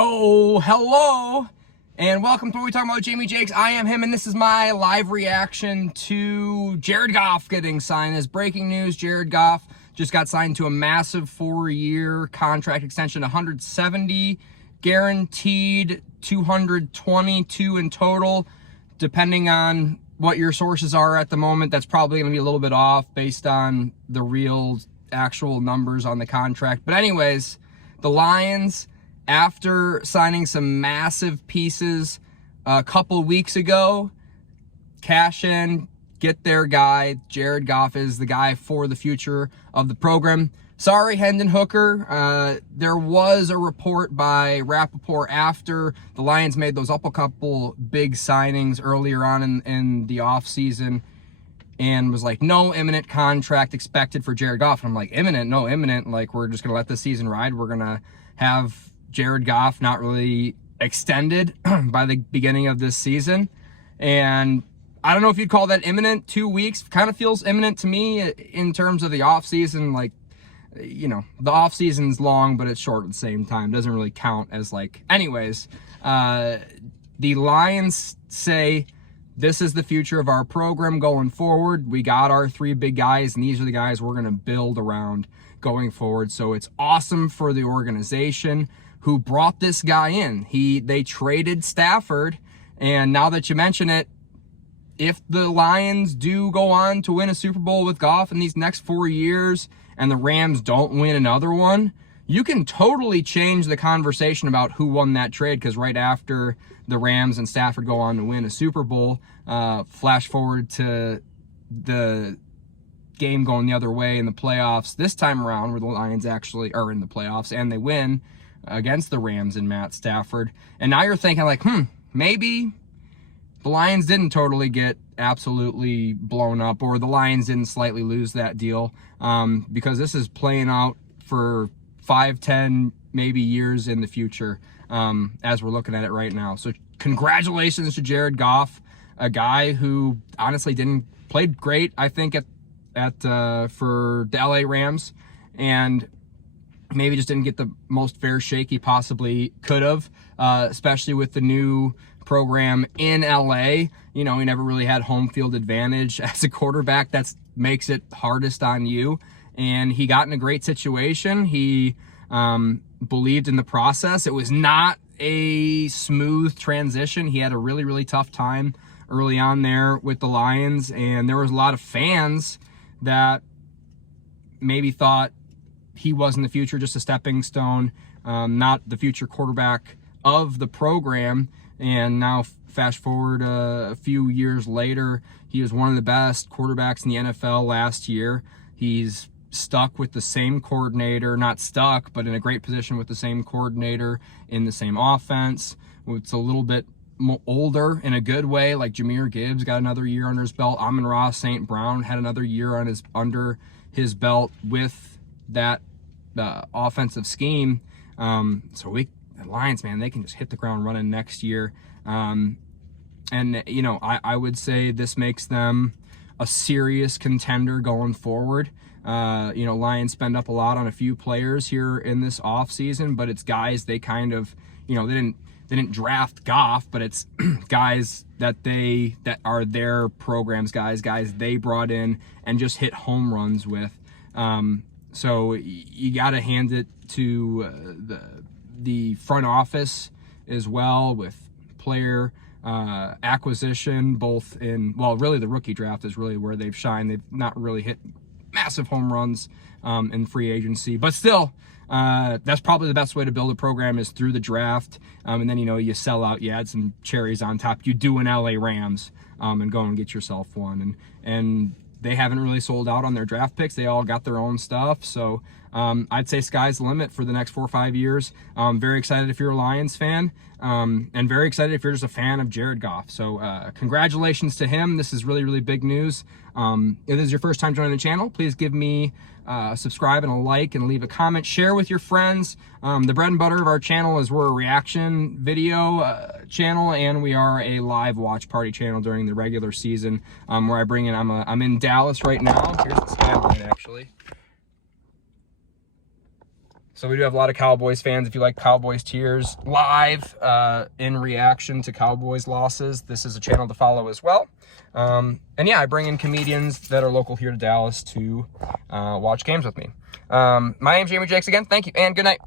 Oh, hello, and welcome to what we talking about Jamie Jakes. I am him, and this is my live reaction to Jared Goff getting signed. As breaking news, Jared Goff just got signed to a massive 4-year contract extension, 170 guaranteed, 222 in total, depending on what your sources are at the moment. That's probably going to be a little bit off based on the real actual numbers on the contract. But anyways, the Lions, after signing some massive pieces a couple weeks ago, cash in, get their guy. Jared Goff is the guy for the future of the program. Sorry, Hendon Hooker. There was a report by Rappaport after the Lions made those up a couple big signings earlier on in the offseason, and was like, no imminent contract expected for Jared Goff. And I'm like, imminent? No imminent. Like, we're just going to let this season ride. We're going to have Jared Goff not really extended by the beginning of this season. And I don't know if you'd call that imminent. 2 weeks kind of feels imminent to me in terms of the offseason. Like, you know, the offseason's long, but it's short at the same time. Doesn't really count as like, anyways, the Lions say this is the future of our program going forward. We got our 3 big guys, and these are the guys we're going to build around going forward. So it's awesome for the organization who brought this guy in. They traded Stafford, and now that you mention it, if the Lions do go on to win a Super Bowl with Goff in these next 4 years and the Rams don't win another one, you can totally change the conversation about who won that trade, because right after the Rams and Stafford go on to win a Super Bowl, flash forward to the game going the other way in the playoffs this time around, where the Lions actually are in the playoffs and they win against the Rams and Matt Stafford. And now you're thinking like, maybe the Lions didn't totally get absolutely blown up, or the Lions didn't slightly lose that deal, because this is playing out for 5, 10, maybe years in the future, as we're looking at it right now. So congratulations to Jared Goff, a guy who honestly played great, I think, for the LA Rams, and maybe just didn't get the most fair shake he possibly could have, especially with the new program in LA. You know, he never really had home field advantage as a quarterback. That makes it hardest on you. And he got in a great situation. He believed in the process. It was not a smooth transition. He had a really, really tough time early on there with the Lions, and there was a lot of fans that maybe thought he was in the future, just a stepping stone, not the future quarterback of the program. And now fast forward a few years later, he was one of the best quarterbacks in the NFL last year. He's stuck with the same coordinator, not stuck, but in a great position with the same coordinator in the same offense. It's a little bit older in a good way. Like Jahmyr Gibbs got another year under his belt. Amon-Ra St. Brown had another year under his belt with that offensive scheme. So the Lions, man, they can just hit the ground running next year. And, you know, I would say this makes them a serious contender going forward. You know, Lions spend up a lot on a few players here in this offseason, but it's guys they kind of, you know, they didn't draft Goff, but it's guys that are their programs guys they brought in and just hit home runs with. So you got to hand it to the front office as well, with player acquisition, both in, well, really the rookie draft is really where they've shined. They've not really hit massive home runs in free agency, but still, that's probably the best way to build a program, is through the draft. And then, you know, you sell out, you add some cherries on top, you do an LA Rams, and go and get yourself one. And they haven't really sold out on their draft picks. They all got their own stuff. So I'd say sky's the limit for the next 4 or 5 years. Very excited if you're a Lions fan, and very excited if you're just a fan of Jared Goff. So congratulations to him. This is really, really big news. If this is your first time joining the channel, please give me subscribe and a like, and leave a comment. Share with your friends. The bread and butter of our channel is we're a reaction video channel, and we are a live watch party channel during the regular season, where I bring in, I'm in Dallas right now. Here's the skyline, actually. So we do have a lot of Cowboys fans. If you like Cowboys Tears live in reaction to Cowboys losses, this is a channel to follow as well. And yeah, I bring in comedians that are local here to Dallas to watch games with me. My name's Jamie Jakes again. Thank you and good night.